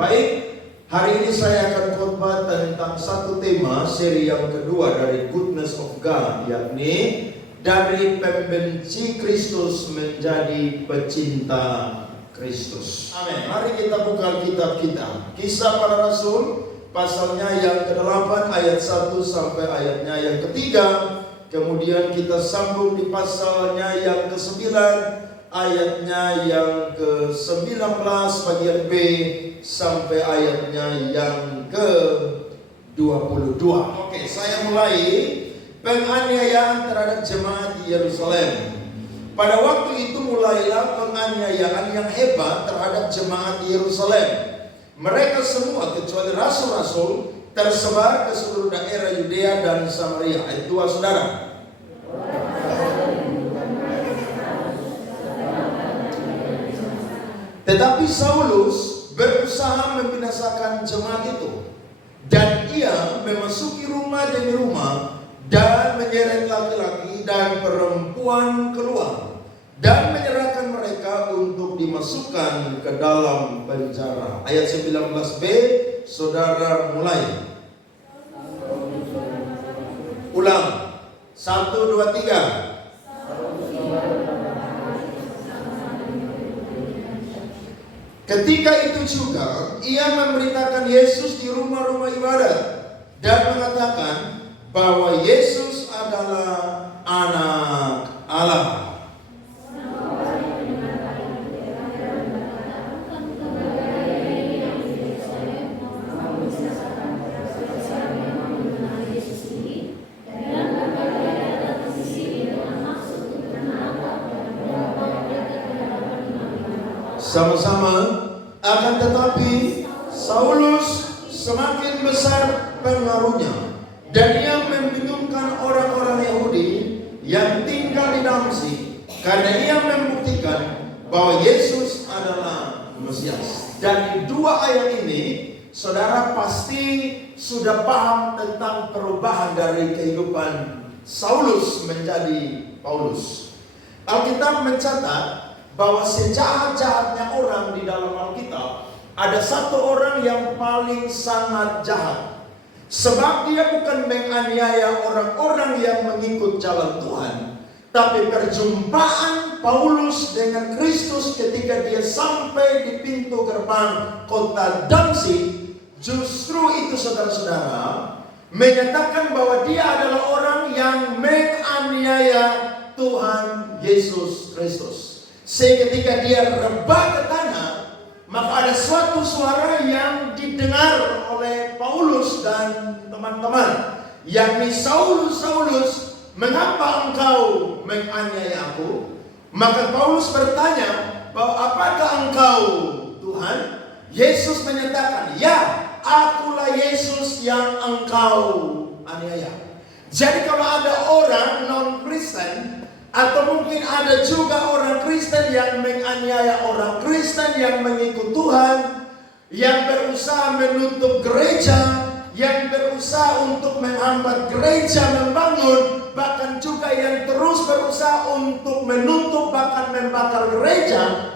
Baik, hari ini saya akan khotbah tentang satu tema seri yang kedua dari Goodness of God, yakni dari pembenci Kristus menjadi pecinta Kristus. Amin. Mari kita buka kitab kita. Kisah Para Rasul pasalnya yang ke-8 ayat 1 sampai ayatnya yang ke-3. Kemudian kita sambung di pasalnya yang ke-9 ayatnya yang ke-19 bagian B sampai ayatnya yang ke-22. Oke, saya mulai penganiayaan terhadap jemaat di Yerusalem. Pada waktu itu mulailah penganiayaan yang hebat terhadap jemaat di Yerusalem. Mereka semua kecuali rasul-rasul tersebar ke seluruh daerah Yudea dan Samaria. Ayat 2, saudara. Tetapi Saulus berusaha membinasakan jemaat itu, dan ia memasuki rumah demi rumah dan menyeret laki-laki dan perempuan keluar dan menyerahkan mereka untuk dimasukkan ke dalam penjara. Ayat 19b, saudara mulai. Ulang. 1, 2, 3. Ketika itu juga ia memberitakan Yesus di rumah-rumah ibadat dan mengatakan bahwa Yesus adalah Anak Allah. Sama-sama. Akan tetapi Saulus semakin besar pengaruhnya, dan ia membingungkan orang-orang Yahudi yang tinggal di Damsyik, karena ia membuktikan bahwa Yesus adalah Mesias. Dan di dua ayat ini, saudara pasti sudah paham tentang perubahan dari kehidupan Saulus menjadi Paulus. Alkitab mencatat bahwa sejahat-jahatnya orang di dalam Alkitab, ada satu orang yang paling sangat jahat. Sebab dia bukan menganiaya orang-orang yang mengikut jalan Tuhan, tapi perjumpaan Paulus dengan Kristus ketika dia sampai di pintu gerbang kota Damsyik, justru itu saudara-saudara menyatakan bahwa dia adalah orang yang menganiaya Tuhan Yesus Kristus. Sehingga ketika dia rebah ke tanah, maka ada suatu suara yang didengar oleh Paulus dan teman-teman, yakni, Saulus, Saulus, mengapa engkau menganiaya aku? Maka Paulus bertanya, bahwa apakah engkau Tuhan? Yesus menyatakan, ya, akulah Yesus yang engkau aniaya. Jadi kalau ada orang non-Kristen, atau mungkin ada juga orang Kristen yang menganiaya orang Kristen yang mengikut Tuhan, yang berusaha menutup gereja, yang berusaha untuk menghambat gereja membangun, bahkan juga yang terus berusaha untuk menutup bahkan membakar gereja.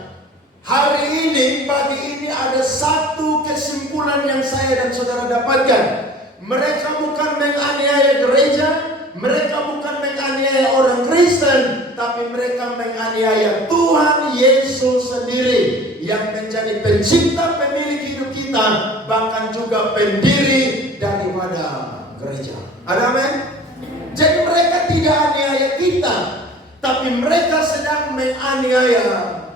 Hari ini, pagi ini ada satu kesimpulan yang saya dan saudara dapatkan. Mereka bukan menganiaya gereja, mereka bukan menganiaya orang Kristen, tapi mereka menganiaya Tuhan Yesus sendiri yang menjadi pencipta pemilik hidup kita, bahkan juga pendiri daripada gereja. Ada amin? Jadi mereka tidak aniaya kita, tapi mereka sedang menganiaya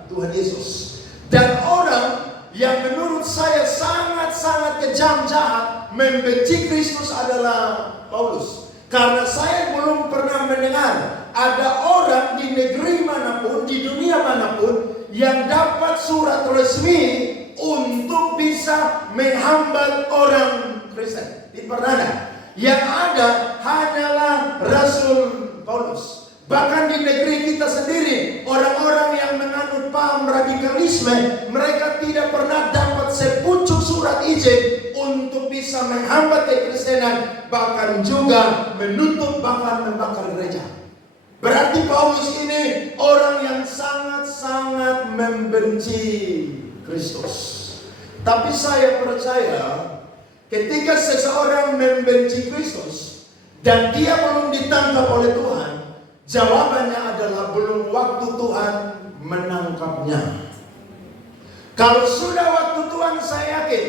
Tuhan Yesus. Dan orang yang menurut saya sangat-sangat kejam, jahat, membenci Kristus adalah Paulus. Karena saya belum pernah mendengar ada orang di negeri manapun, di dunia manapun, yang dapat surat resmi untuk bisa menghambat orang Kristen. Tidak pernah ada. Yang ada hanyalah Rasul Paulus. Bahkan di negeri kita sendiri, orang-orang yang menganut paham radikalisme, mereka tidak pernah dapat sepucuk surat izin untuk bisa menghambat kekristenan, bahkan juga menutup bahkan membakar gereja. Berarti Paulus ini orang yang sangat-sangat membenci Kristus. Tapi saya percaya ketika seseorang membenci Kristus dan dia belum ditangkap oleh Tuhan, jawabannya adalah belum waktu Tuhan menangkapnya. Kalau sudah waktu Tuhan, saya yakin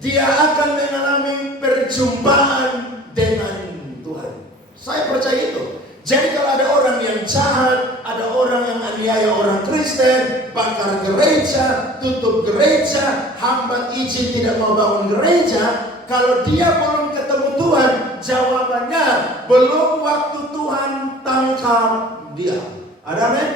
dia akan mengalami perjumpaan dengan Tuhan. Saya percaya itu. Jadi kalau ada orang yang jahat, ada orang yang aniaya orang Kristen, bakar gereja, tutup gereja, hambat izin tidak mau bangun gereja, kalau dia belum ketemu Tuhan, jawabannya belum waktu Tuhan tangkap dia. Ada amin?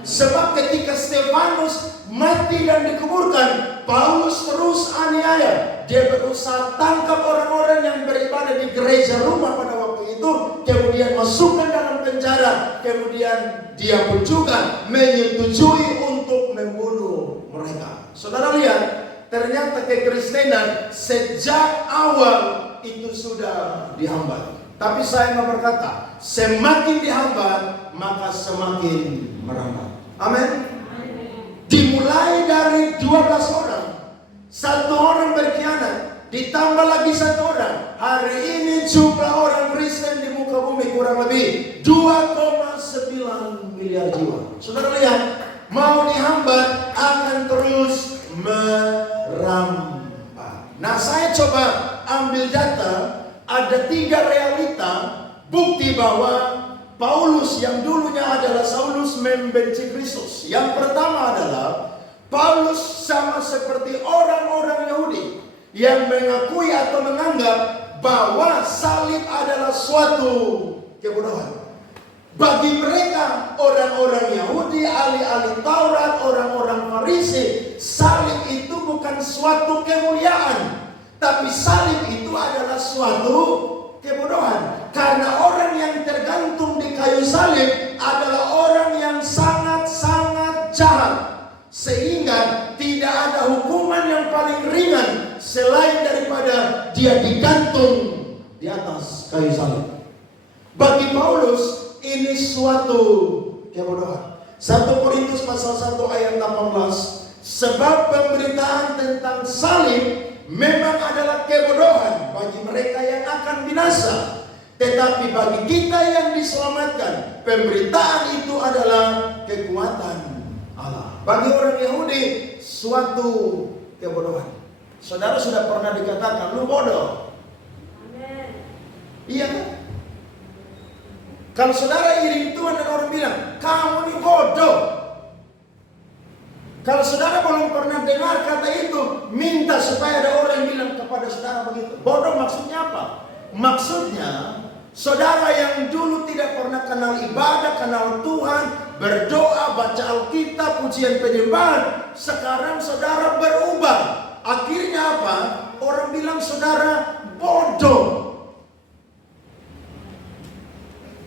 Sebab ketika Stefanus mati dan dikuburkan, Paulus terus aniaya. Dia berusaha tangkap orang-orang yang beribadah di gereja rumah pada waktu itu, kemudian masukkan dalam penjara, kemudian dia pun juga menyetujui untuk membunuh mereka. Saudara lihat, ternyata kekristenan sejak awal itu sudah dihambat. Tapi saya mau berkata, semakin dihambat, maka semakin merambat. Amin. Dimulai dari 12 orang. Satu orang berkhianat, ditambah lagi satu orang. Hari ini jumlah orang Kristen di muka bumi kurang lebih 2,9 miliar jiwa. Saudara lihat, mau dihambat akan terus merambat. Nah, saya coba ambil data, ada 3 realita bukti bahwa Paulus yang dulunya adalah Saulus membenci Kristus. Yang pertama adalah Paulus sama seperti orang-orang Yahudi yang mengakui atau menganggap bahwa salib adalah suatu kebodohan. Bagi mereka, orang-orang Yahudi, ahli-ahli Taurat, orang-orang Farisi, salib itu bukan suatu kemuliaan, tapi salib itu adalah suatu kebodohan. Karena orang yang tergantung di kayu salib adalah orang yang sangat-sangat jahat, sehingga tidak ada hukuman yang paling ringan selain daripada dia digantung di atas kayu salib. Bagi Paulus ini suatu kebodohan. 1 Korintus pasal 1 ayat 18, sebab pemberitaan tentang salib memang adalah kebodohan bagi mereka yang akan binasa, tetapi bagi kita yang diselamatkan, pemberitaan itu adalah kekuatan Allah. Bagi orang Yahudi, suatu kebodohan. Saudara sudah pernah dikatakan, lu bodoh. Amen. Iya kan? Kalau saudara iri Tuhan dan orang bilang, kamu ini bodoh. Kalau saudara belum pernah dengar kata itu, minta supaya ada orang yang bilang kepada saudara begitu. Bodoh maksudnya apa? Maksudnya, saudara yang dulu tidak pernah kenal ibadah, kenal Tuhan, berdoa, baca Alkitab, pujian penyembahan, sekarang saudara berubah. Akhirnya apa? Orang bilang saudara bodoh.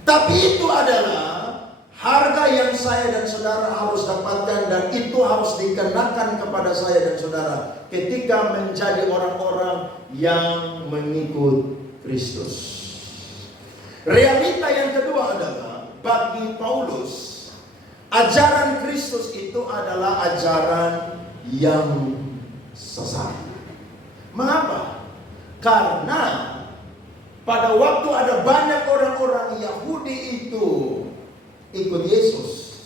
Tapi itu adalah harga yang saya dan saudara harus dapatkan, dan itu harus dikenakan kepada saya dan saudara ketika menjadi orang-orang yang mengikut Kristus. Realita yang kedua adalah bagi Paulus, ajaran Kristus itu adalah ajaran yang sesat. Mengapa? Karena pada waktu ada banyak orang-orang Yahudi itu ikut Yesus,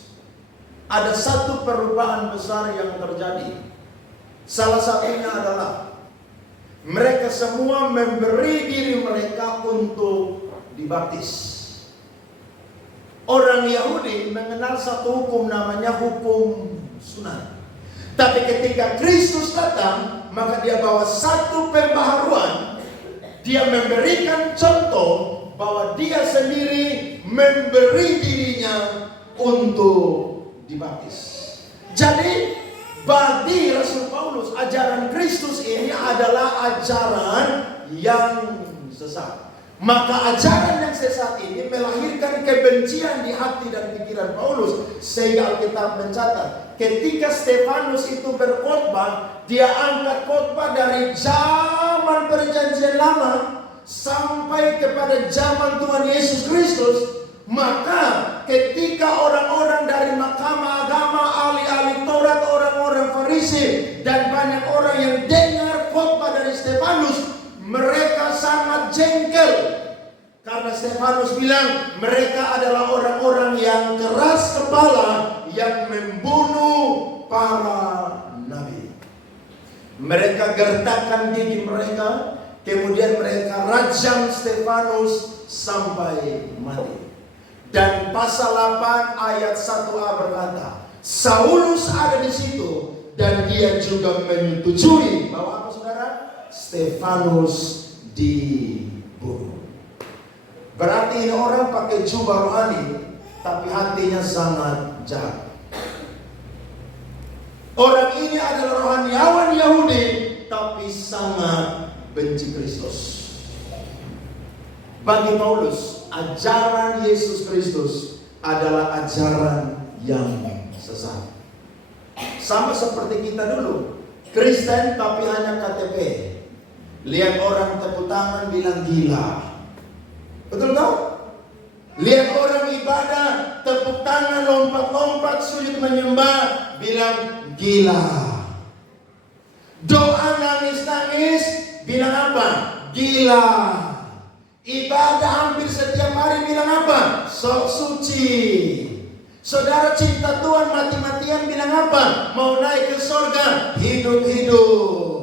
ada satu perubahan besar yang terjadi. Salah satunya adalah mereka semua memberi diri mereka untuk dibaptis. Orang Yahudi mengenal satu hukum namanya hukum sunat. Tapi ketika Kristus datang, maka dia bawa satu pembaharuan. Dia memberikan contoh bahwa dia sendiri memberi dirinya untuk dibaptis. Jadi bagi Rasul Paulus, ajaran Kristus ini adalah ajaran yang sesat. Maka ajaran yang sesat ini melahirkan kebencian di hati dan pikiran Paulus. Sehingga Alkitab mencatat, ketika Stefanus itu berkhotbah, dia angkat khotbah dari zaman perjanjian lama sampai kepada zaman Tuhan Yesus Kristus. Maka ketika orang-orang dari mahkamah agama, ahli-ahli Taurat, orang-orang Farisi, dan banyak orang yang dengar Stefanus, mereka sangat jengkel. Karena Stefanus bilang mereka adalah orang-orang yang keras kepala, yang membunuh para nabi. Mereka gertakkan gigi mereka, kemudian mereka rajam Stefanus sampai mati. Dan pasal 8 ayat 1a berkata, Saulus ada di situ dan dia juga menyetujui bahwa apa saudara? Stefanus dibunuh. Berarti ini orang pakai jubah rohani, tapi hatinya sangat jahat. Orang ini adalah rohaniawan Yahudi, tapi sangat benci Kristus. Bagi Paulus, ajaran Yesus Kristus adalah ajaran yang sesat. Sama seperti kita dulu, Kristen tapi hanya KTP. Lihat orang tepuk tangan bilang gila. Betul tau? Lihat orang ibadah, tepuk tangan, lompat-lompat, sujud menyembah, bilang gila. Doa nangis-nangis, bilang apa? Gila. Ibadah hampir setiap hari, bilang apa? Sok suci. Saudara cinta Tuhan mati-matian, bilang apa? Mau naik ke surga, hidup-hidup.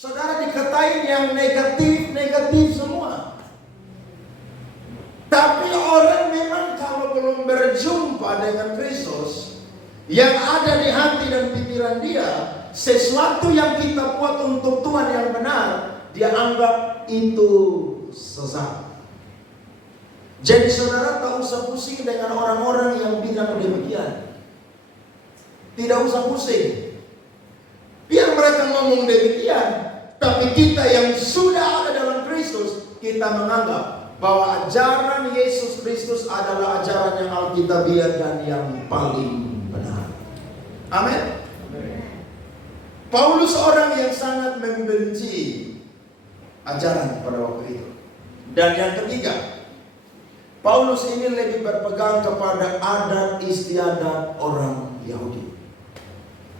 Saudara dikatain yang negatif semua. Tapi orang memang kalau belum berjumpa dengan Kristus, yang ada di hati dan pikiran dia, sesuatu yang kita buat untuk Tuhan yang benar, dia anggap itu sesat. Jadi saudara tak usah pusing dengan orang-orang yang bilang demikian. Tidak usah pusing. Biar mereka ngomong demikian, tapi kita yang sudah ada dalam Kristus, kita menganggap bahwa ajaran Yesus Kristus adalah ajaran yang alkitabiah dan yang paling benar. Amin. Paulus orang yang sangat membenci ajaran pada waktu itu. Dan yang ketiga, Paulus ini lebih berpegang kepada adat istiadat orang Yahudi.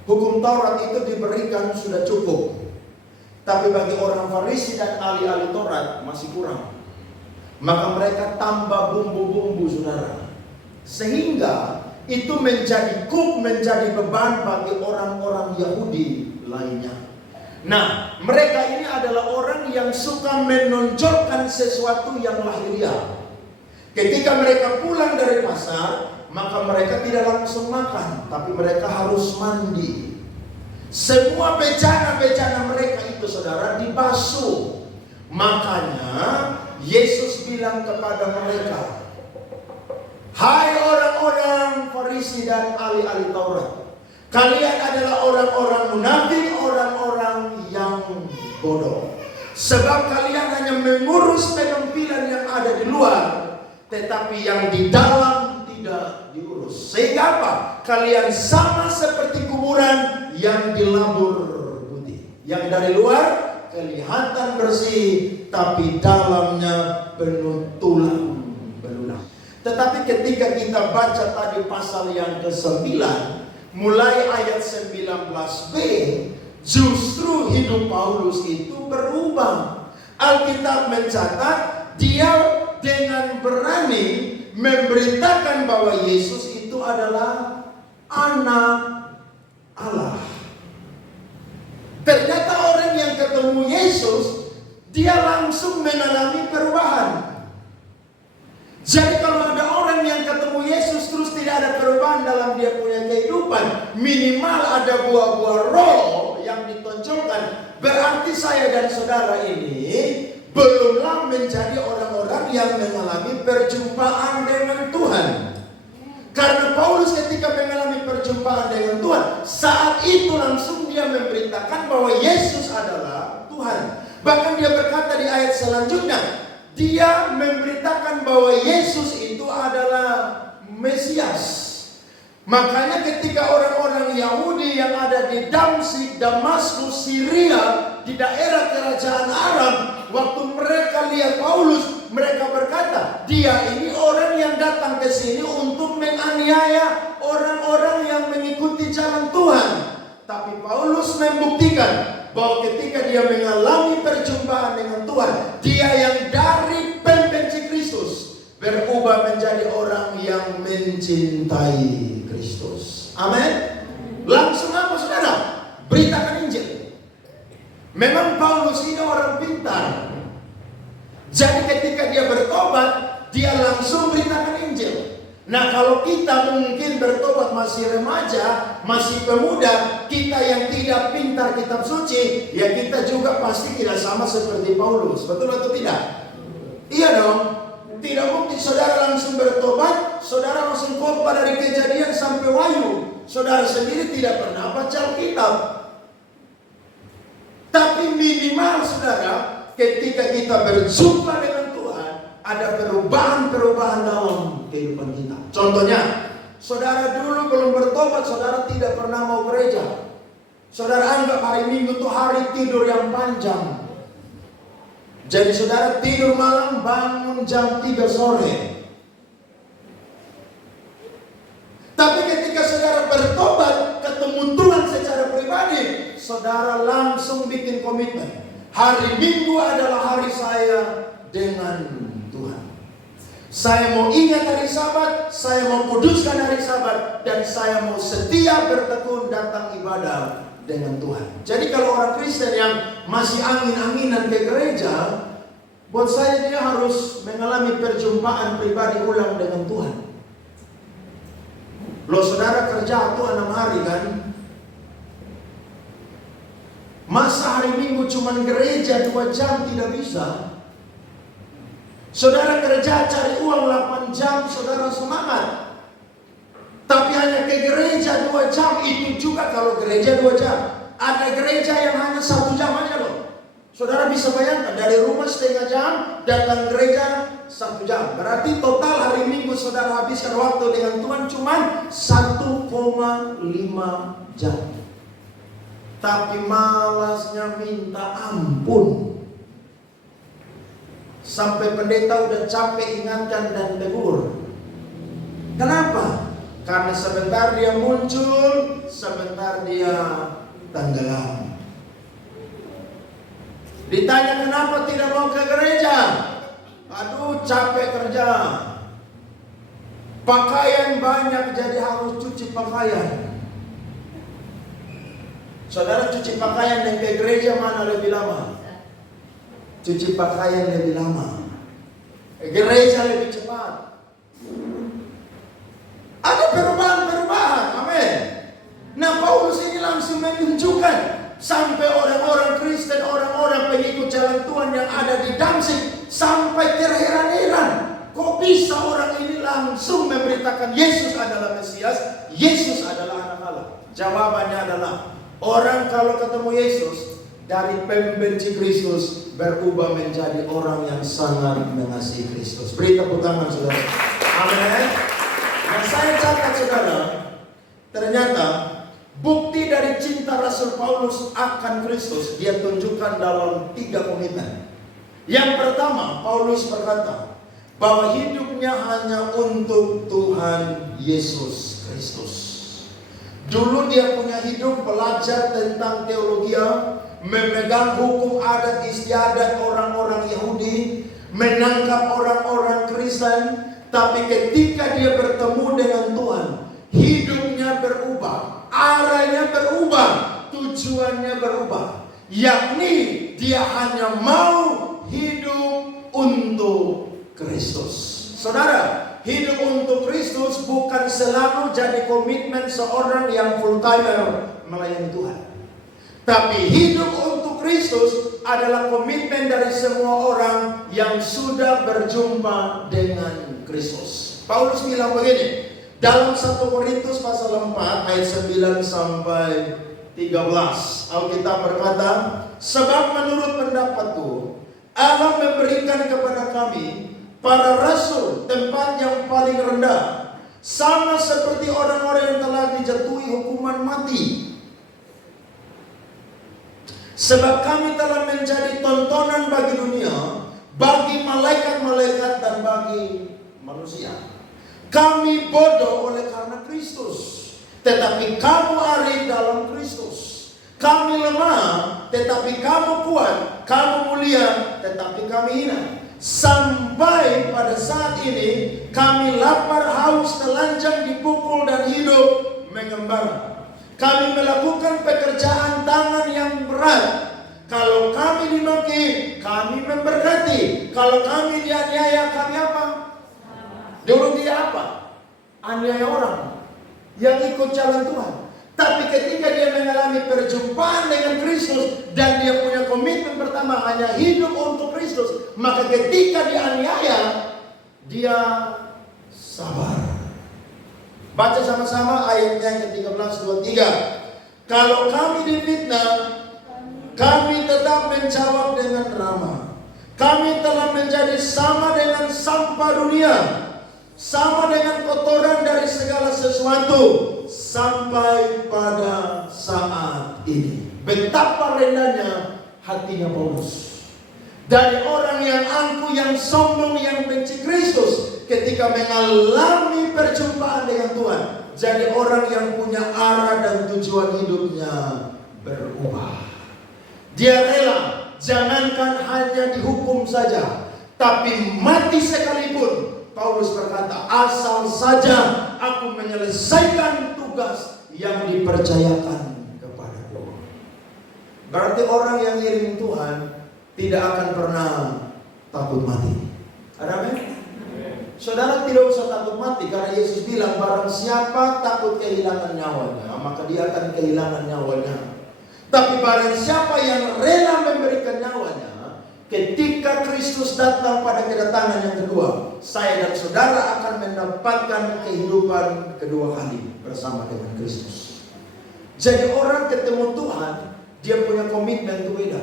Hukum Taurat itu diberikan sudah cukup, tapi bagi orang Farisi dan ahli-ahli Taurat masih kurang. Maka mereka tambah bumbu-bumbu saudara, sehingga itu menjadi beban bagi orang-orang Yahudi lainnya. Nah, mereka ini adalah orang yang suka menonjolkan sesuatu yang lahiriah. Ketika mereka pulang dari pasar, maka mereka tidak langsung makan, tapi mereka harus mandi. Semua bejana-bejana mereka itu saudara dibasuh. Makanya Yesus bilang kepada mereka, hai orang-orang Farisi dan ahli-ahli Taurat, kalian adalah orang-orang munafik, orang-orang yang bodoh. Sebab kalian hanya mengurus penampilan yang ada di luar, tetapi yang di dalam tidak diurus. Sehingga apa? Kalian sama seperti kuburan yang dilabur putih. Yang dari luar kelihatan bersih, tapi dalamnya penuh tulang belulang. Tetapi ketika kita baca tadi pasal yang ke-9, mulai ayat 19b, justru hidup Paulus itu berubah. Alkitab mencatat dia dengan berani memberitakan bahwa Yesus itu adalah anak Allah. Ternyata orang yang ketemu Yesus, dia langsung mengalami perubahan. Jadi kalau ada orang yang ketemu Yesus terus tidak ada perubahan dalam dia punya kehidupan, minimal ada buah-buah roh yang ditonjolkan, berarti saya dan saudara ini belumlah menjadi orang-orang yang mengalami perjumpaan dengan Tuhan. Karena Paulus ketika mengalami perjumpaan dengan Tuhan, saat itu langsung dia memberitakan bahwa Yesus adalah Tuhan. Bahkan dia berkata di ayat selanjutnya, dia memberitakan bahwa Yesus itu adalah Mesias. Makanya ketika orang-orang Yahudi yang ada di Damsyik, Damaskus, Syria, di daerah kerajaan Arab, waktu mereka lihat Paulus, mereka berkata, dia ini orang yang datang ke sini untuk menganiaya orang-orang yang mengikuti jalan Tuhan. Tapi Paulus membuktikan bahwa ketika dia mengalami Memang Paulus ini orang pintar. Jadi ketika dia bertobat, dia langsung beritakan Injil. Nah, kalau kita mungkin bertobat masih remaja, masih pemuda, kita yang tidak pintar kitab suci, ya kita juga pasti tidak sama seperti Paulus. Betul atau tidak? Iya dong. Tidak mungkin saudara langsung bertobat, saudara langsung khotbah dari Kejadian sampai Wahyu. Saudara sendiri tidak pernah baca Alkitab. Tapi minimal saudara, ketika kita berjumpa dengan Tuhan, ada perubahan-perubahan dalam kehidupan kita. Contohnya, saudara dulu belum bertobat, saudara tidak pernah mau gereja. Saudara anggap hari Minggu itu hari tidur yang panjang. Jadi saudara tidur malam, bangun jam 3 sore. Tapi ketika saudara bertobat, ketemu Tuhan secara pribadi, saudara langsung bikin komitmen. Hari Minggu adalah hari saya dengan Tuhan. Saya mau ingat hari Sabat, saya mau kuduskan hari Sabat, dan saya mau setia bertekun datang ibadah dengan Tuhan. Jadi kalau orang Kristen yang masih angin-anginan ke gereja, buat saya dia harus mengalami perjumpaan pribadi ulang dengan Tuhan. Loh saudara kerja tuh 6 hari kan? Masa hari Minggu cuma gereja 2 jam tidak bisa? Saudara kerja cari uang 8 jam, saudara semangat. Tapi hanya ke gereja 2 jam, itu juga kalau gereja 2 jam. Ada gereja yang hanya 1 jam aja loh. Saudara bisa bayangkan, dari rumah setengah jam, datang gereja 1 jam. Berarti total hari Minggu saudara habiskan waktu dengan Tuhan cuma 1,5 jam. Tapi malasnya minta ampun. Sampai pendeta udah capek ingatkan dan tegur. Kenapa? Karena sebentar dia muncul, sebentar dia tenggelam. Ditanya kenapa tidak mau ke gereja? Aduh capek kerja. Pakaian banyak jadi harus cuci pakaian. Saudara cuci pakaian dan ke gereja mana lebih lama? Cuci pakaian lebih lama. Gereja lebih cepat. Ada perubahan-perubahan, amin. Nah Paulus ini langsung menunjukkan sampai orang-orang Kristen, orang-orang pengikut jalan Tuhan yang ada di Damsyik sampai terheran-heran. Kok bisa orang ini langsung memberitakan Yesus adalah Mesias, Yesus adalah anak Allah? Jawabannya adalah orang kalau ketemu Yesus dari pembenci Kristus berubah menjadi orang yang sangat mengasihi Kristus. Beri tepuk tangan saudara. Amin. Nah saya catat saudara, ternyata bukti dari cinta Rasul Paulus akan Kristus dia tunjukkan dalam 3 komitmen. Yang pertama, Paulus berkata bahwa hidupnya hanya untuk Tuhan Yesus Kristus. Dulu dia punya hidup belajar tentang teologi, memegang hukum adat istiadat orang-orang Yahudi, menangkap orang-orang Kristen. Tapi ketika dia bertemu dengan Tuhan, hidupnya berubah, arahnya berubah, tujuannya berubah. Yakni dia hanya mau hidup untuk Kristus. Saudara, hidup untuk Kristus bukan selalu jadi komitmen seorang yang full timer melayani Tuhan. Tapi hidup untuk Kristus adalah komitmen dari semua orang yang sudah berjumpa dengan Kristus. Paulus bilang begini dalam 1 Korintus pasal 4 ayat 9 sampai 13. Alkitab berkata, sebab menurut pendapatku Allah memberikan kepada kami para rasul tempat yang paling rendah, sama seperti orang-orang yang telah dijatuhi hukuman mati. Sebab kami telah menjadi tontonan bagi dunia, bagi malaikat-malaikat dan bagi manusia. Kami bodoh oleh karena Kristus, tetapi kamu arif dalam Kristus. Kami lemah, tetapi kamu kuat. Kamu mulia, tetapi kami hina. Sampai pada saat ini kami lapar, haus, telanjang, dipukul dan hidup mengembara. Kami melakukan pekerjaan tangan yang berat. Kalau kami dimaki, kami memberkati. Kalau kami dianiaya, kami apa? Dulu dia apa? Aniaya orang yang ikut jalan Tuhan. Tapi ketika dia mengalami perjumpaan dengan Kristus dan dia punya komitmen pertama hanya hidup untuk Kristus, maka ketika dianiaya, dia sabar. Baca sama-sama ayatnya yang ke-13, 23. Kalau kami difitnah, kami tetap menjawab dengan ramah. Kami telah menjadi sama dengan sampah dunia, sama dengan kotoran dari segala sesuatu, sampai pada saat ini. Betapa rendahnya hatinya Paulus. Dari orang yang angkuh, yang sombong, yang benci Kristus, ketika mengalami perjumpaan dengan Tuhan, jadi orang yang punya arah dan tujuan hidupnya berubah. Dia rela, jangankan hanya dihukum saja, tapi mati sekalipun. Paulus berkata, asal saja aku menyelesaikan tugas yang dipercayakan kepadaku. Berarti orang yang ngiring Tuhan tidak akan pernah takut mati. Ada amin? Saudara tidak usah takut mati, karena Yesus bilang barang siapa takut kehilangan nyawanya, maka dia akan kehilangan nyawanya. Tapi barang siapa yang rela memberikan nyawanya, ketika Kristus datang pada kedatangan yang kedua, saya dan saudara akan mendapatkan kehidupan kedua kali bersama dengan Kristus. Jadi orang ketemu Tuhan, dia punya komitmen itu beda.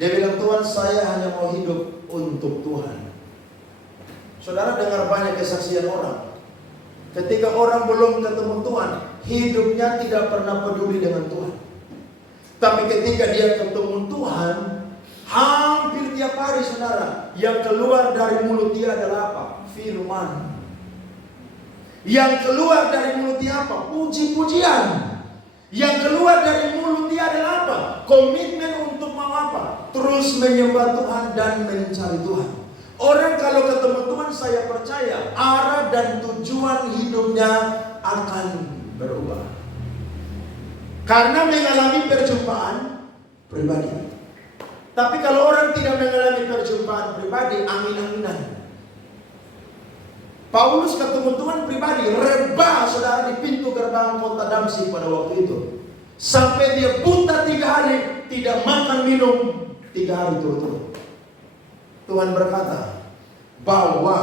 Dia bilang, Tuhan, saya hanya mau hidup untuk Tuhan. Saudara dengar banyak kesaksian orang. Ketika orang belum ketemu Tuhan, hidupnya tidak pernah peduli dengan Tuhan. Tapi ketika dia ketemu Tuhan, hampir tiap hari, saudara, yang keluar dari mulut dia adalah apa? Firman. Yang keluar dari mulut dia apa? Puji-pujian. Yang keluar dari mulut dia adalah apa? Komitmen untuk mau apa? Terus menyembah Tuhan dan mencari Tuhan. Orang kalau ketemu Tuhan, saya percaya arah dan tujuan hidupnya akan berubah. Karena mengalami perjumpaan pribadi. Tapi kalau orang tidak mengalami perjumpaan pribadi, angin-anginan. Paulus ketemu Tuhan pribadi, rebah saudara di pintu gerbang kota Damsyik pada waktu itu. Sampai dia buta 3 hari, tidak makan minum 3 hari turut-turut. Tuhan berkata bahwa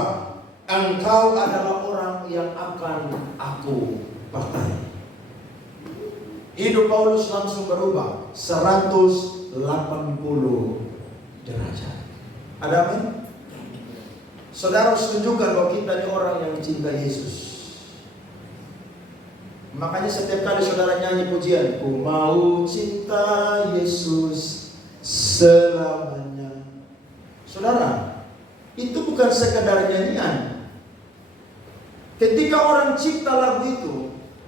engkau adalah orang yang akan aku pakai. Hidup Paulus langsung berubah 180 derajat. Ada amin? Saudara harus tunjukkan bahwa kita ini orang yang cinta Yesus. Makanya setiap kali saudara nyanyi pujian, ku mau cinta Yesus selamanya. Saudara, itu bukan sekadar nyanyian. Ketika orang cipta lagu itu,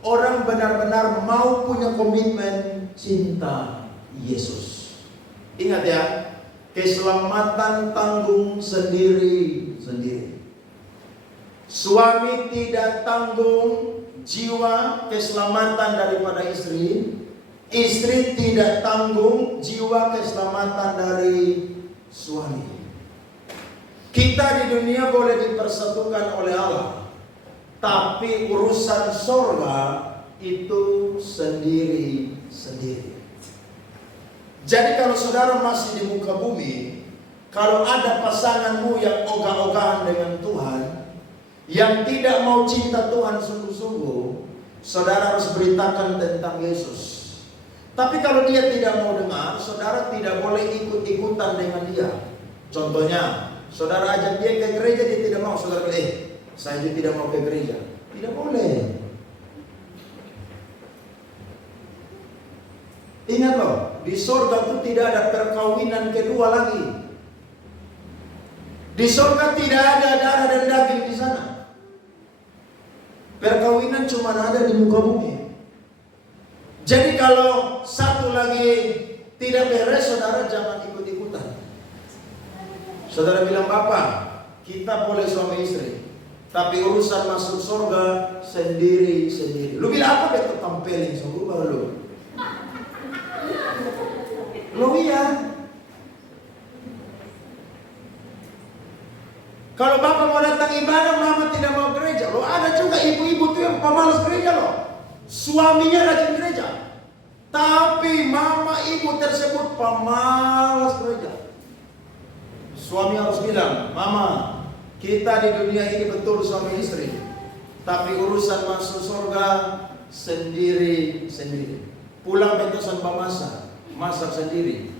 orang benar-benar mau punya komitmen cinta Yesus. Ingat ya, keselamatan tanggung sendiri-sendiri. Suami tidak tanggung jiwa keselamatan daripada istri. Istri tidak tanggung jiwa keselamatan dari suami. Kita di dunia boleh dipersatukan oleh Allah, tapi urusan sorga itu sendiri-sendiri. Jadi kalau saudara masih di muka bumi, kalau ada pasanganmu yang ogah-ogahan dengan Tuhan, yang tidak mau cinta Tuhan sungguh-sungguh, saudara harus beritakan tentang Yesus. Tapi kalau dia tidak mau dengar, saudara tidak boleh ikut-ikutan dengan dia. Contohnya, saudara ajak dia ke gereja, dia tidak mau, saudara bilang, saya juga tidak mau ke gereja. Tidak boleh. Ingat loh, di sorga itu tidak ada perkawinan kedua lagi. Di sorga tidak ada darah dan daging di sana. Perkawinan cuma ada di muka bumi. Jadi kalau satu lagi tidak beres, saudara jangan ikut-ikutan. Saudara bilang, Bapak, kita boleh suami istri, tapi urusan masuk surga sendiri-sendiri. Lu bilang apa? Betul tampelin surga lu. Lu Loh iya. Kalau bapak mau datang ibadah, mama tidak mau gereja. Loh ada juga ibu-ibu tuh yang pemalas gereja loh. Suaminya rajin gereja. Tapi mama ibu tersebut pemalas gereja. Suami harus bilang, mama, kita di dunia ini betul suami istri. Tapi urusan masuk surga sendiri-sendiri. Pulang betusan masak sendiri.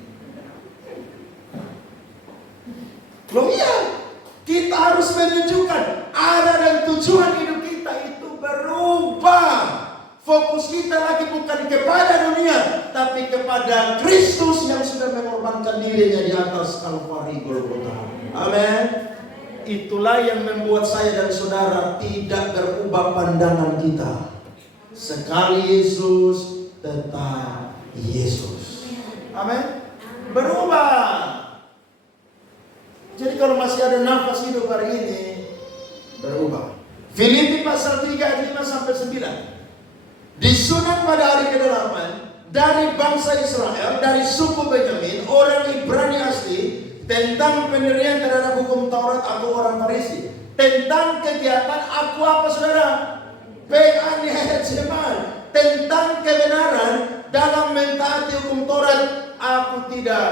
Loh iya. Kita harus menunjukkan arah dan tujuan hidup kita itu berubah. Fokus kita lagi bukan kepada dunia, tapi kepada Kristus yang sudah mengorbankan dirinya di atas Kalvari Golgota. Amin. Itulah yang membuat saya dan saudara tidak berubah pandangan kita. Sekali Yesus, tetap Yesus. Amin. Berubah. Jadi kalau masih ada nafas hidup hari ini, berubah. Filipi pasal 3 ayat 5 sampai 9. Disunat pada hari ke-8 dari bangsa Israel, dari suku Benyamin, orang Ibrani asli, tentang pendirian terhadap hukum Taurat, aku orang Farisi. Tentang kegiatan aku apa saudara? Tentang kebenaran dalam mentaati hukum Taurat, aku tidak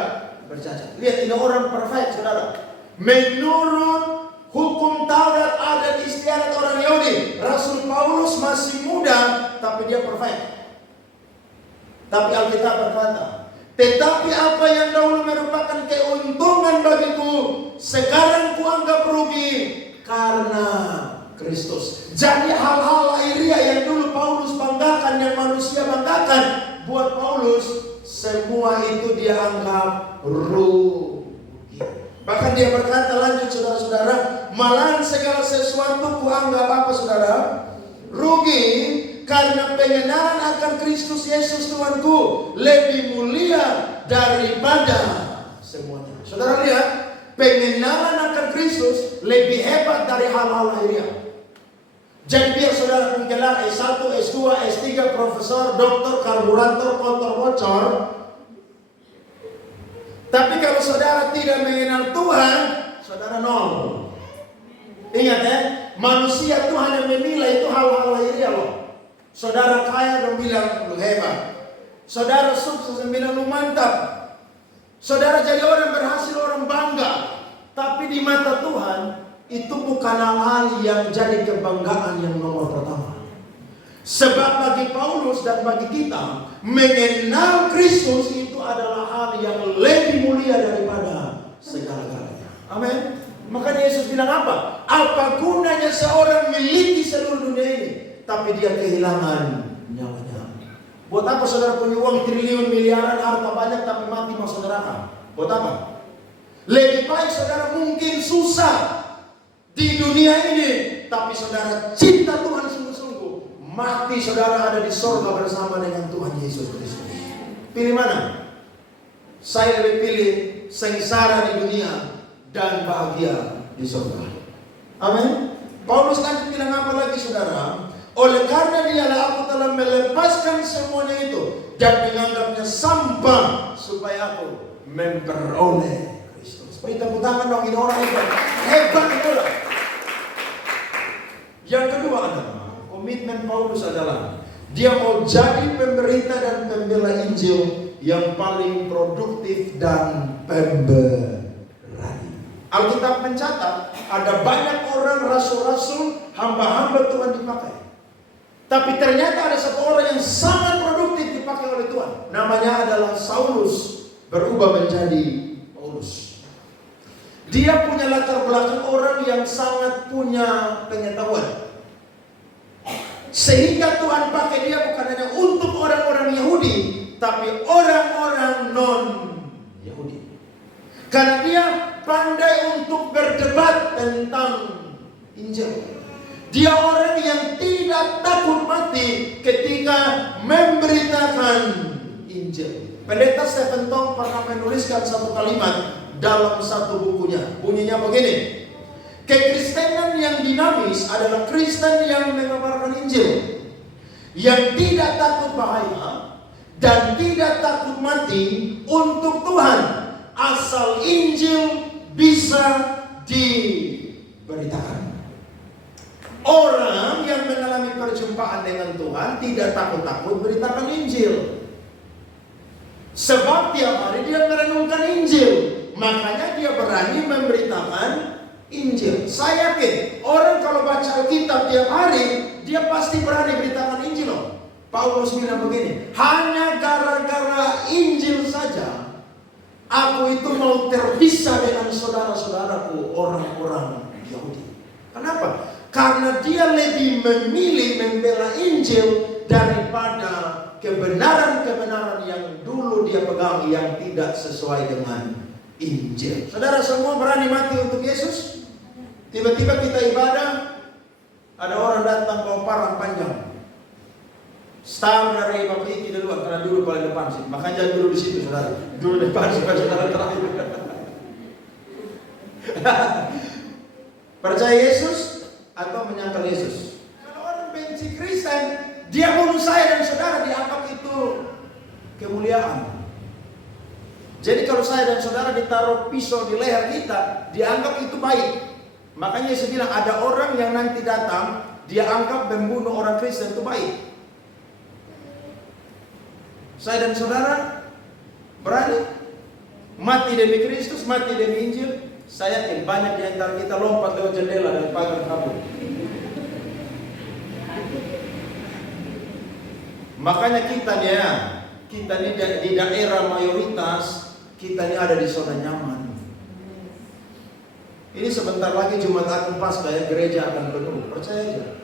bercacat. Lihat, ini orang perfect saudara. Menurut hukum Taurat ada di istiadat orang Yahudi. Rasul Paulus masih muda, tapi dia perfect. Tapi Alkitab berkata, tetapi apa yang dahulu merupakan keuntungan bagiku, sekarang kuanggap rugi karena Kristus. Jadi hal-hal lahiriah yang dulu Paulus banggakan, yang manusia banggakan, buat Paulus semua itu dia anggap rugi. Bahkan dia berkata lanjut saudara-saudara, malahan segala sesuatu kuanggap apa saudara? Rugi, karena pengenalan akan Kristus Yesus Tuhanku lebih mulia daripada semuanya. Saudara lihat, pengenalan akan Kristus lebih hebat dari hal-hal lahiriah. Jadi biar saudara menggelar S1, S2, S3, profesor, doktor, karburator, kotor, bocor, tapi kalau saudara tidak mengenal Tuhan, saudara nol. Ingat ya, manusia Tuhan yang menilai itu hal-hal lahiriah loh. Saudara kaya dan bilang lu hebat. Saudara sukses dan bilang lu mantap. Saudara jadi orang berhasil, orang bangga. Tapi di mata Tuhan, itu bukan hal-hal yang jadi kebanggaan yang nomor pertama. Sebab bagi Paulus dan bagi kita, mengenal Kristus itu adalah hal yang lebih mulia daripada segala-galanya. Amin. Makanya Yesus bilang apa? Apa gunanya seorang memiliki seluruh dunia ini, tapi dia kehilangan nyawanya? Buat apa saudara punya uang triliun, miliaran, harta banyak, tapi mati mau saudara? Buat apa? Lebih baik saudara mungkin susah di dunia ini, tapi saudara cinta Tuhan sungguh-sungguh, mati saudara ada di sorga bersama dengan Tuhan Yesus Kristus. Pilih mana? Saya lebih pilih sengsara di dunia dan bahagia di sorga. Amin. Paulus lanjut bilang apa lagi saudara? Oleh karena dialah aku telah melepaskan semuanya itu dan menganggapnya sampah supaya aku memperoleh Kristus. Beri tepuk tangan dong, ini orang hebat. Hebat itu. Yang kedua adalah komitmen Paulus adalah dia mau jadi pemberita dan pembela Injil yang paling produktif dan pemberani. Alkitab mencatat ada banyak orang rasul-rasul, hamba-hamba Tuhan dipakai. Tapi ternyata ada satu orang yang sangat produktif dipakai oleh Tuhan. Namanya adalah Saulus, berubah menjadi Paulus. Dia punya latar belakang orang yang sangat punya pengetahuan. Sehingga Tuhan pakai dia bukan hanya untuk orang-orang Yahudi, tapi orang-orang non-Yahudi. Karena dia pandai untuk berdebat tentang Injil. Dia orang yang tidak takut mati ketika memberitakan Injil. Pendeta Stephen Tong pernah menuliskan satu kalimat dalam satu bukunya. Bunyinya begini: kekristenan yang dinamis adalah Kristen yang mengabarkan Injil, yang tidak takut bahaya dan tidak takut mati untuk Tuhan, asal Injil bisa diberitakan. Orang yang mengalami perjumpaan dengan Tuhan tidak takut-takut beritakan Injil. Sebab tiap hari dia merenungkan Injil, makanya dia berani memberitakan Injil. Saya yakin orang kalau baca Alkitab tiap hari, dia pasti berani beritakan Injil loh. Paulus bilang begini, hanya gara-gara Injil saja aku itu mau terpisah dengan saudara-saudaraku orang-orang Yahudi. Kenapa? Karena dia lebih memilih membela Injil daripada kebenaran-kebenaran yang dulu dia pegang yang tidak sesuai dengan Injil. Saudara semua berani mati untuk Yesus? Tiba-tiba kita ibadah, ada orang datang bawa parang panjang. Setahun dari Bapak Iki duluan, karena dulu paling depan sih. Makanya jangan dulu di situ, saudara. Dulu depan supaya saudara terakhir. Percaya Yesus atau menyangkal Yesus? Kalau orang benci Kristen, dia bunuh saya dan saudara, dianggap itu kemuliaan. Jadi kalau saya dan saudara ditaruh pisau di leher kita, dianggap itu baik. Makanya saya bilang ada orang yang nanti datang, dia anggap membunuh orang Kristen itu baik. Saya dan saudara berani mati demi Kristus, mati demi Injil. Saya yakin banyak di antara kita lompat lewat jendela dan pagar kabur. Makanya kita nih di daerah mayoritas, kita ini ada di zona nyaman. Ini sebentar lagi Jumat Agung Paskah ya, gereja akan penuh, percaya aja.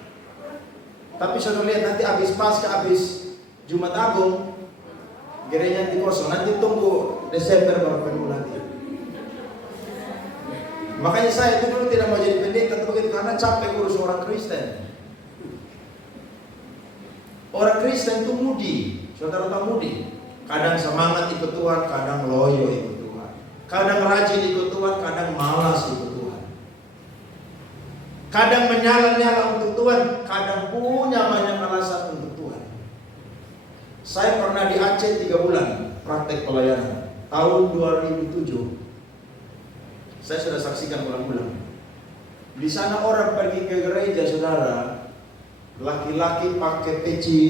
Tapi saudara lihat nanti habis Paskah, habis Jumat Agung, gereja nanti kosong. Nanti tunggu Desember baru penuh nanti. Makanya saya itu dulu tidak mau jadi pendeta begitu, karena capek urus orang Kristen. Orang Kristen itu mudi, saudara tahu mudi. Kadang semangat ikut Tuhan, kadang loyo ikut Tuhan. Kadang rajin ikut Tuhan, kadang malas ikut Tuhan. Kadang menyala-nyala untuk Tuhan, kadang punya banyak alasan untuk Tuhan. Saya pernah di Aceh 3 bulan praktek pelayanan tahun 2007. Saya sudah saksikan ulang-ulang. Di sana orang pergi ke gereja, saudara, laki-laki pakai peci,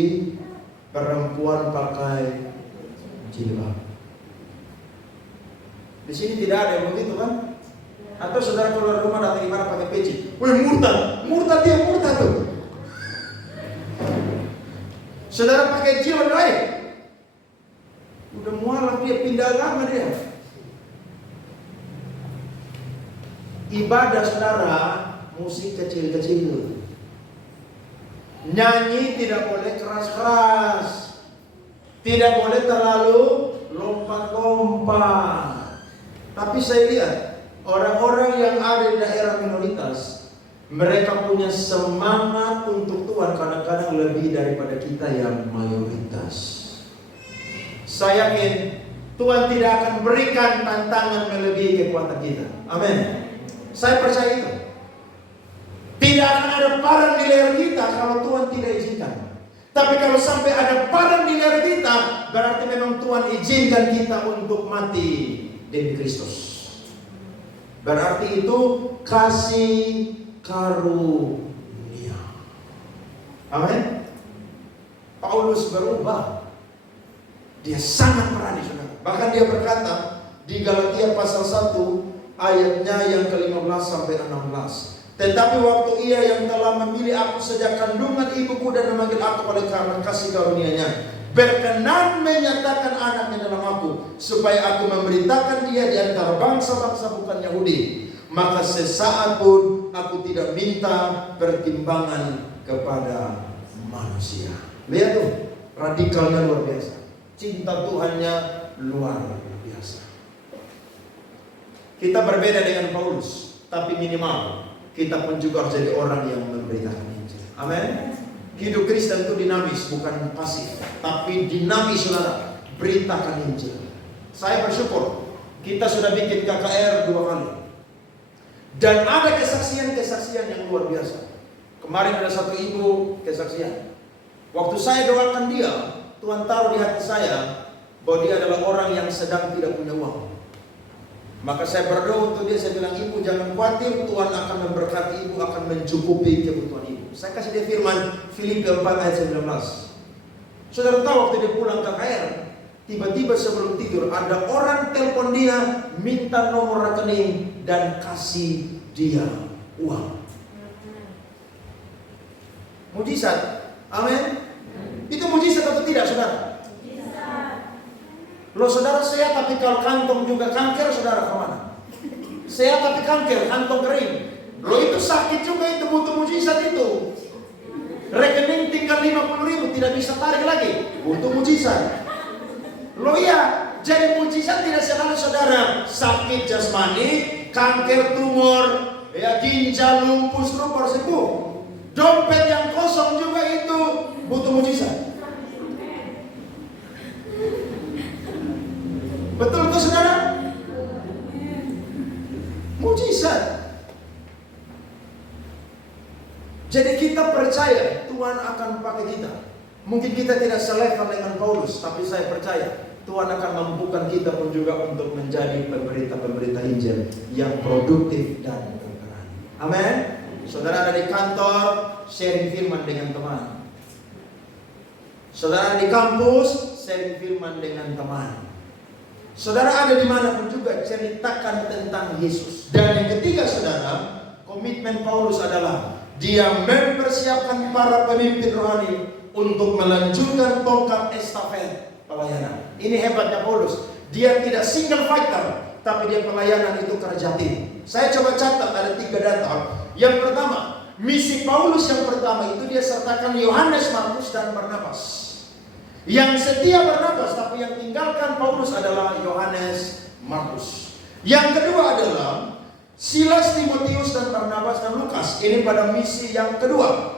perempuan pakai jilbab. Di sini tidak ada yang begitu kan? Atau saudara keluar rumah datang gimana pakai peci? Wih, murtad dia murtad tuh. Saudara pakai jilbab lain, udah mualaf dia, pindah agama dia. Ibadah saudara, musik kecil-kecil. Nyanyi tidak boleh keras-keras. Tidak boleh terlalu lompat-lompat. Tapi saya lihat orang-orang yang ada di daerah minoritas, mereka punya semangat untuk Tuhan kadang-kadang lebih daripada kita yang mayoritas. Saya yakin Tuhan tidak akan berikan tantangan melebihi kekuatan kita. Amin. Saya percaya itu. Tidak akan ada parang di leher kita kalau Tuhan tidak izinkan. Tapi kalau sampai ada parang di leher kita, berarti memang Tuhan izinkan kita untuk mati demi Kristus. Berarti itu kasih karunia. Amin. Paulus berubah. Dia sangat berani, saudara. Bahkan dia berkata di Galatia pasal 1 ayatnya yang ke-15 sampai 16. Tetapi waktu ia yang telah memilih aku sejak kandungan ibuku dan memanggil aku oleh karena kasih karunia-Nya, berkenan menyatakan anaknya dalam aku, supaya aku memberitakan dia di antara bangsa-bangsa bukan Yahudi. Maka sesaat pun aku tidak minta pertimbangan kepada manusia. Lihat tuh, radikalnya luar biasa. Cinta Tuhannya luar biasa. Kita berbeda dengan Paulus, tapi minimal kita pun juga harus jadi orang yang memberitakan Injil. Amin. Hidup Kristen itu dinamis, bukan pasif, tapi dinamis, saudara. Beritakan Injil. Saya bersyukur kita sudah bikin KKR 2 kali, dan ada kesaksian-kesaksian yang luar biasa. Kemarin ada satu ibu kesaksian. Waktu saya doakan dia, Tuhan taruh di hati saya bahwa dia adalah orang yang sedang tidak punya uang. Maka saya berdoa untuk dia, saya bilang, ibu jangan khawatir, Tuhan akan memberkati ibu, akan mencukupi kebutuhan ibu. Saya kasih dia firman Filipi 4 ayat 19. Saudara tahu waktu dia pulang ke KR, tiba-tiba sebelum tidur ada orang telepon dia, minta nomor rekening dan kasih dia uang. Mujizat, amin. Itu mujizat atau tidak, saudara? Loh saudara sehat tapi kalau kantong juga kanker, saudara kemana? Sehat tapi kanker, kantong kering. Loh itu sakit juga, itu butuh mujizat itu. Rekening tinggal 50.000, tidak bisa tarik lagi, butuh mujizat. Loh iya, jadi mujizat tidak selalu saudara sakit jasmani, kanker, tumor, ya ginjal, lumpuh, stroke baru sembuh. Dompet yang kosong juga itu butuh mujizat. Betul itu saudara? Mujizat. Jadi kita percaya Tuhan akan pakai kita. Mungkin kita tidak selevel dengan Paulus, tapi saya percaya Tuhan akan mampukan kita pun juga untuk menjadi pemberita-pemberita Injil yang produktif dan berperan. Amin. Saudara ada di kantor, sharing firman dengan teman. Saudara ada di kampus, sharing firman dengan teman. Saudara ada di mana pun juga, ceritakan tentang Yesus. Dan yang ketiga saudara, komitmen Paulus adalah dia mempersiapkan para pemimpin rohani untuk melanjutkan tongkat estafet pelayanan. Ini hebatnya Paulus. Dia tidak single fighter, tapi dia pelayanan itu kerja tim. Saya coba catat ada 3 data. Yang pertama, misi Paulus yang pertama itu dia sertakan Yohanes, Markus dan Barnabas. Yang setia Barnabas, tapi yang tinggalkan Paulus adalah Yohanes, Markus. Yang kedua adalah Silas, Timotius dan Barnabas dan Lukas. Ini pada misi yang kedua.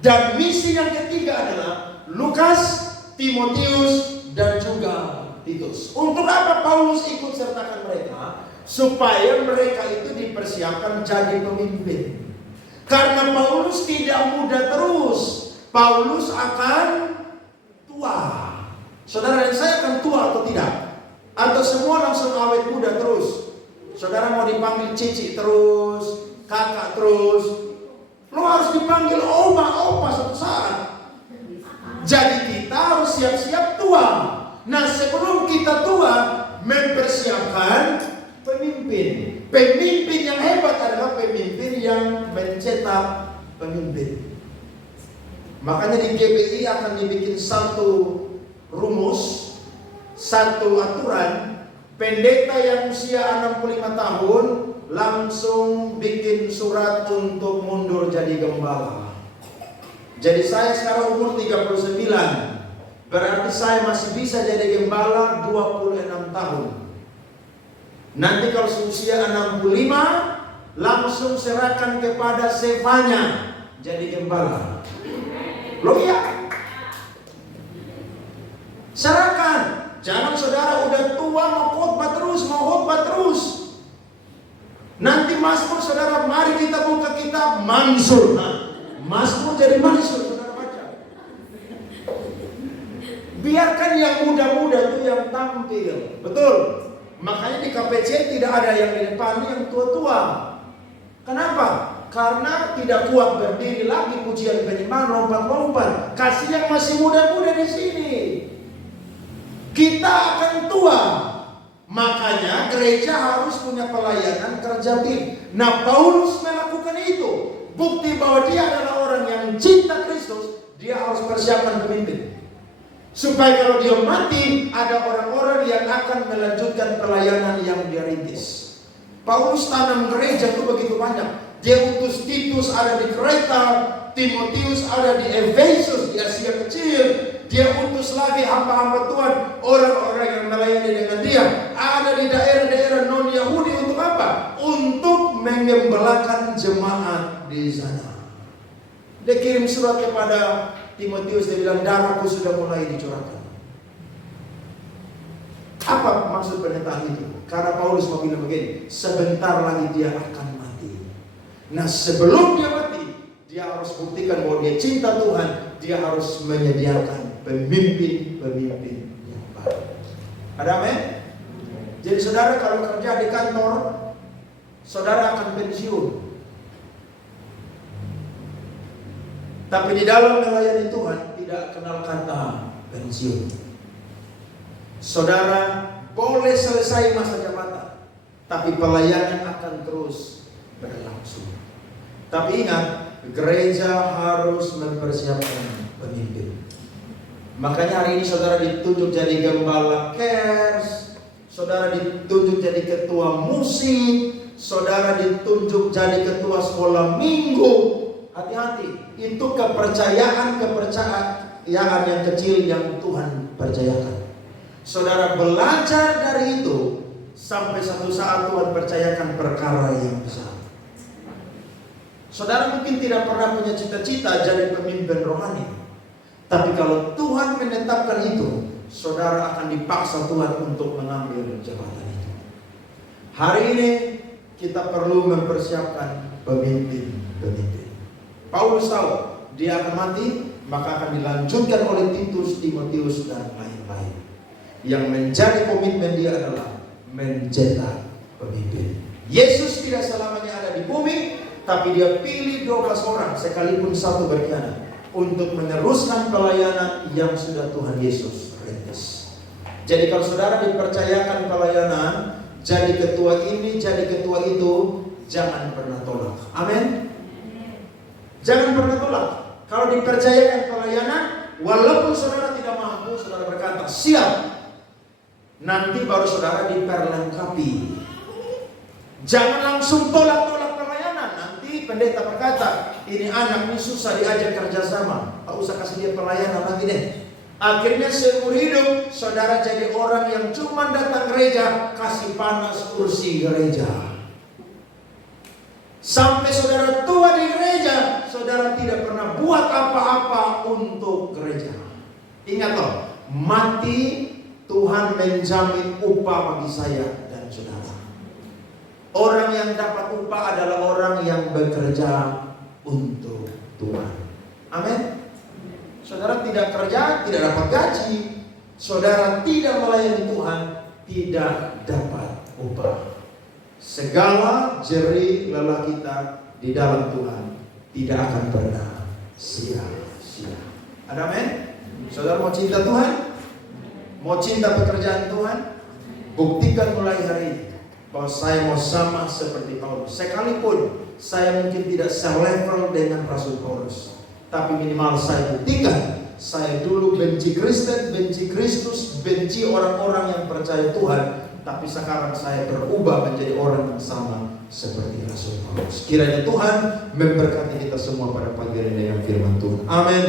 Dan misi yang ketiga adalah Lukas, Timotius dan juga Titus. Untuk apa Paulus ikut sertakan mereka? Supaya mereka itu dipersiapkan jadi pemimpin. Karena Paulus tidak muda terus. Paulus akan tua. Saudara dan saya akan tua atau tidak? Atau semua langsung awet muda terus? Saudara mau dipanggil cici terus, kakak terus, lo harus dipanggil opa suatu saat. Jadi kita harus siap-siap tua. Nah sebelum kita tua, mempersiapkan pemimpin. Pemimpin yang hebat adalah pemimpin yang mencetak pemimpin. Makanya di GBI akan dibikin satu rumus, satu aturan. Pendeta yang usia 65 tahun langsung bikin surat untuk mundur jadi gembala. Jadi saya sekarang umur 39, berarti saya masih bisa jadi gembala 26 tahun. Nanti kalau usia 65, langsung serahkan kepada Sevanya jadi gembala. Loh iya, serahkan. Jangan saudara udah tua mau khotbah terus. Nanti Mazmur saudara, mari kita buka kitab Mansur. Nah, Mazmur jadi Mansur, saudara baca. Biarkan yang muda-muda itu yang tampil. Betul. Makanya di KPC tidak ada yang di depan, yang tua-tua. Kenapa? Karena tidak kuat berdiri lagi pujian penyembahan, lompat-lompat. Kasih yang masih muda-muda di sini. Kita akan tua. Makanya gereja harus punya pelayanan kerja tim. Nah Paulus melakukan itu. Bukti bahwa dia adalah orang yang cinta Kristus. Dia harus persiapkan pemimpin. Supaya kalau dia mati, ada orang-orang yang akan melanjutkan pelayanan yang dia rintis. Paulus tanam gereja itu begitu banyak. Dia utus Titus ada di Kreta, Timotius ada di Efesus, di Asia Kecil. Dia utus lagi hamba-hamba Tuhan, orang-orang yang melayani dengan dia, ada di daerah-daerah non-Yahudi untuk apa? Untuk mengembalakan jemaat di sana. Dia kirim surat kepada Timotius, dia bilang darahku sudah mulai dicurahkan. Apa maksud pernyataan itu? Karena Paulus mau bilang begini, sebentar lagi dia akan mati. Nah sebelum dia mati, dia harus buktikan bahwa dia cinta Tuhan. Dia harus menyediakan pemimpin-pemimpin yang baru. Ada amin? Jadi saudara kalau kerja di kantor, saudara akan pensiun. Tapi di dalam melayani Tuhan tidak kenal kata pensiun. Saudara boleh selesai masa jabatan, tapi pelayanan akan terus berlangsung. Tapi ingat, gereja harus mempersiapkan pemimpin. Makanya hari ini saudara ditunjuk jadi gembala KERS, saudara ditunjuk jadi ketua musik, saudara ditunjuk jadi ketua sekolah minggu. Hati-hati, itu kepercayaan yang kecil yang Tuhan percayakan. Saudara belajar dari itu sampai satu saat Tuhan percayakan perkara yang besar. Saudara mungkin tidak pernah punya cita-cita jadi pemimpin rohani, tapi kalau Tuhan menetapkan itu, saudara akan dipaksa Tuhan untuk mengambil jabatan itu. Hari ini kita perlu mempersiapkan pemimpin-pemimpin. Paulus tahu dia akan mati, maka akan dilanjutkan oleh Titus, Timotius, dan lain-lain. Yang menjadi komitmen dia adalah mencetak pemimpin. Yesus tidak selamanya ada di bumi, tapi dia pilih 12 orang, sekalipun satu berkhianat, untuk meneruskan pelayanan yang sudah Tuhan Yesus rintis. Jadi kalau saudara dipercayakan pelayanan, jadi ketua ini, jadi ketua itu, jangan pernah tolak. Amin. Jangan pernah tolak. Kalau dipercayakan pelayanan, walaupun saudara tidak mampu, saudara berkata, siap. Nanti baru saudara diperlengkapi. Jangan langsung tolak-tolak pelayanan. Nanti pendeta berkata, ini anak ini susah diajak kerjasama, tak usah kasih dia pelayanan nanti deh. Akhirnya seumur hidup saudara jadi orang yang cuma datang gereja, kasih panas kursi gereja. Sampai saudara tua di gereja, saudara tidak pernah buat apa-apa untuk gereja. Ingat loh, mati Tuhan menjamin upah bagi saya dan saudara. Orang yang dapat upah adalah orang yang bekerja untuk Tuhan. Amin. Saudara tidak kerja, tidak dapat gaji. Saudara tidak melayani Tuhan, tidak dapat upah. Segala jerih lelah kita di dalam Tuhan tidak akan pernah sia-sia. Ada amin? Saudara mau cinta Tuhan? Mau cinta pekerjaan Tuhan? Buktikan mulai hari ini bahwa saya mau sama seperti Paulus. Sekalipun saya mungkin tidak selevel dengan Rasul Paulus, tapi minimal saya buktikan saya dulu benci Kristen, benci Kristus, benci orang-orang yang percaya Tuhan. Tapi sekarang saya berubah menjadi orang yang sama seperti Rasul Paulus. Kiranya Tuhan memberkati kita semua pada pagi ini dengan firman Tuhan. Amin.